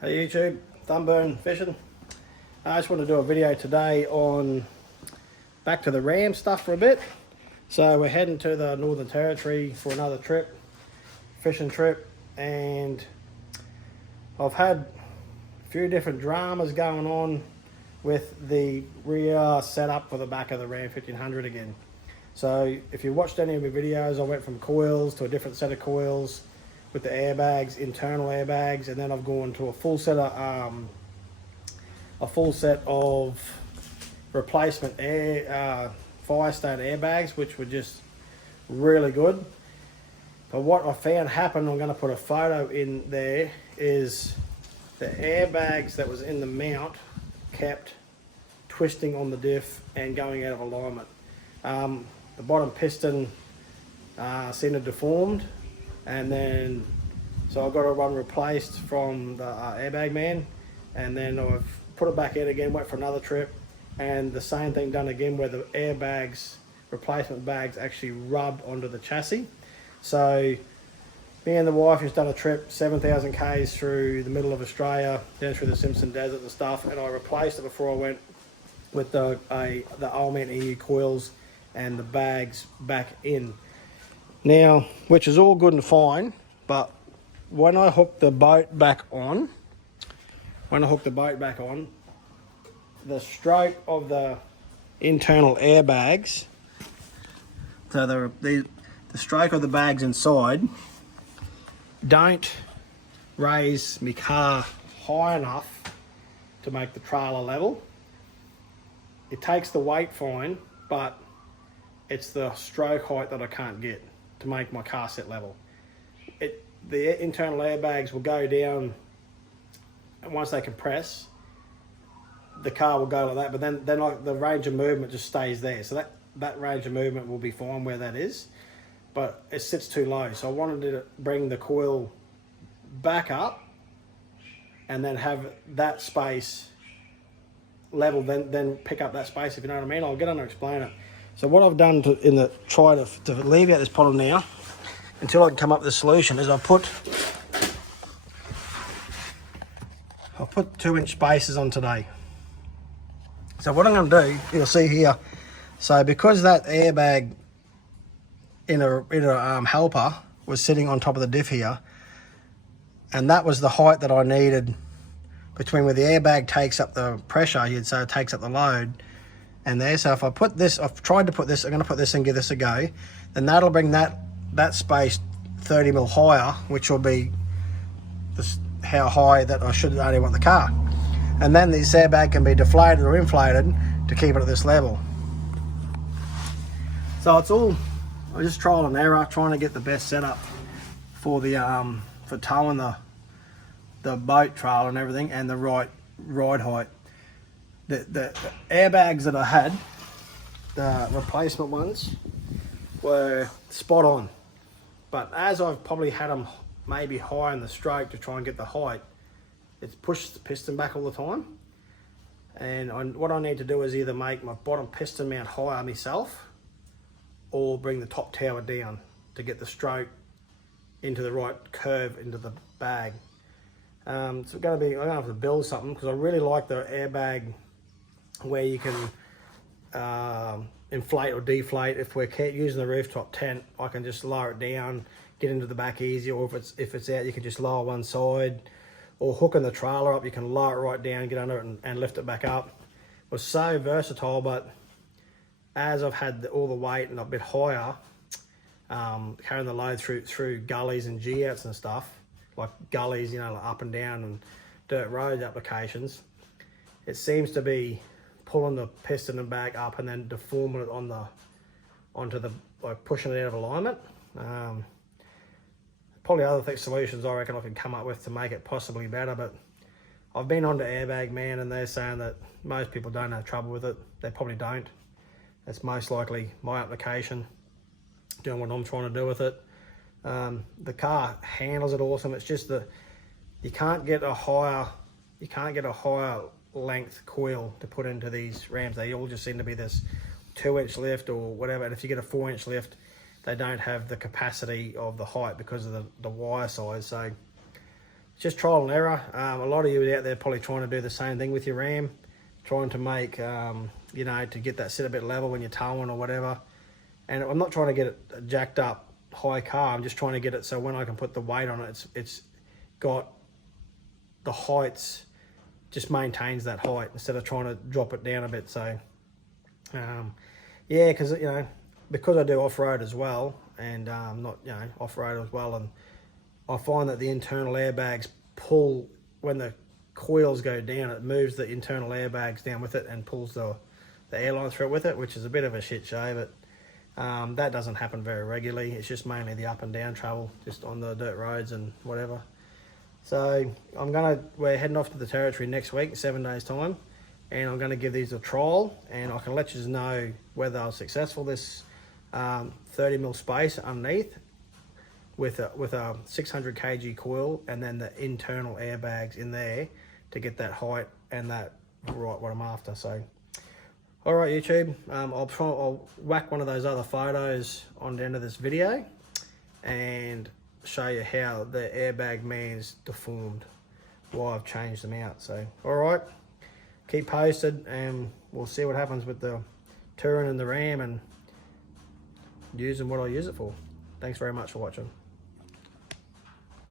Hey YouTube, Thumburn Fishing. I just want to do a video today on back to the ram stuff for a bit. So we're heading to the Northern Territory for another trip, fishing trip, and I've had a few different dramas going on with the rear setup for the back of the Ram 1500 again. So if you watched any of my videos, I went from coils to a different set of coils with the airbags, internal airbags, and then I've gone to a full set of replacement Firestone airbags, which were just really good. But what I found happened, I'm going to put a photo in there, is the airbags that was in the mount kept twisting on the diff and going out of alignment. The bottom piston seemed deformed, and then so I got a one replaced from the airbag man, and then I've put it back in again, went for another trip, and the same thing done again where the airbags, replacement bags, actually rubbed onto the chassis. So me and the wife just done a trip 7,000 k's through the middle of Australia, down through the Simpson Desert and stuff, and I replaced it before I went with the old man EU coils and the bags back in. Now, which is all good and fine, but when I hooked the boat back on, the stroke of the internal airbags, so the stroke of the bags inside, don't raise my car high enough to make the trailer level. It takes the weight fine, but it's the stroke height that I can't get to make my car set level. The internal airbags will go down, and once they compress, the car will go like that, but then like the range of movement just stays there. So that range of movement will be fine where that is, but it sits too low. So I wanted to bring the coil back up and then have that space level, then pick up that space, if you know what I mean. I'll get on to explain it. So what I've done to try to alleviate this problem now, until I can come up with a solution, is I'll put 2-inch spacers on today. So what I'm going to do, you'll see here, so because that airbag in a helper was sitting on top of the diff here, and that was the height that I needed between where the airbag takes up the pressure, you'd say it takes up the load, and there. So if I put this, I've tried to put this, I'm going to put this and give this a go, then that'll bring that space 30 mil higher, which will be how high that I should only want the car. And then this airbag can be deflated or inflated to keep it at this level. So it's all just trial and error, trying to get the best setup for the for towing the boat trailer and everything, and the right ride height. The airbags that I had, the replacement ones, were spot on, but as I've probably had them maybe high in the stroke to try and get the height, it's pushed the piston back all the time. And what I need to do is either make my bottom piston mount higher myself, or bring the top tower down to get the stroke into the right curve into the bag. So I'm going to have to build something, because I really like the airbag where you can inflate or deflate. If we're using the rooftop tent, I can just lower it down, get into the back easier, or if it's out, you can just lower one side, or hooking the trailer up, you can lower it right down, get under it and lift it back up. It was so versatile, but as I've had all the weight and a bit higher, carrying the load through gullies and G-outs and stuff, like gullies, you know, like up and down and dirt road applications, it seems to be pulling the piston and bag up and then deforming it onto the, like pushing it out of alignment. Probably other solutions I reckon I can come up with to make it possibly better, but I've been on to Airbag Man and they're saying that most people don't have trouble with it. They probably don't. It's most likely my application doing what I'm trying to do with it. The car handles it awesome. It's just that you can't get a higher length coil to put into these Rams. They all just seem to be this 2-inch lift or whatever, and if you get a 4-inch lift, they don't have the capacity of the height because of the wire size. So just trial and error. A lot of you out there probably trying to do the same thing with your ram, trying to make, you know, to get that sit a bit level when you're towing or whatever. And I'm not trying to get it jacked up high car. I'm just trying to get it so when I can put the weight on it, it's got the heights, just maintains that height instead of trying to drop it down a bit. So, yeah, because, you know, because I do off-road as well, and not, you know, off-road as well, and I find that the internal airbags pull, when the coils go down, it moves the internal airbags down with it and pulls the airline through with it, which is a bit of a shit show, but that doesn't happen very regularly. It's just mainly the up and down travel, just on the dirt roads and whatever. So we're heading off to the territory next week, 7 days time, and I'm gonna give these a trial, and I can let you know whether I was successful. This 30mm space underneath with a 600 kg coil, and then the internal airbags in there to get that height and that right what I'm after. So, all right, YouTube, I'll whack one of those other photos on the end of this video and show you how the airbag man's deformed, why I've changed them out. So, all right, keep posted, and we'll see what happens with the touring and the ram, and using what I use it for. Thanks very much for watching.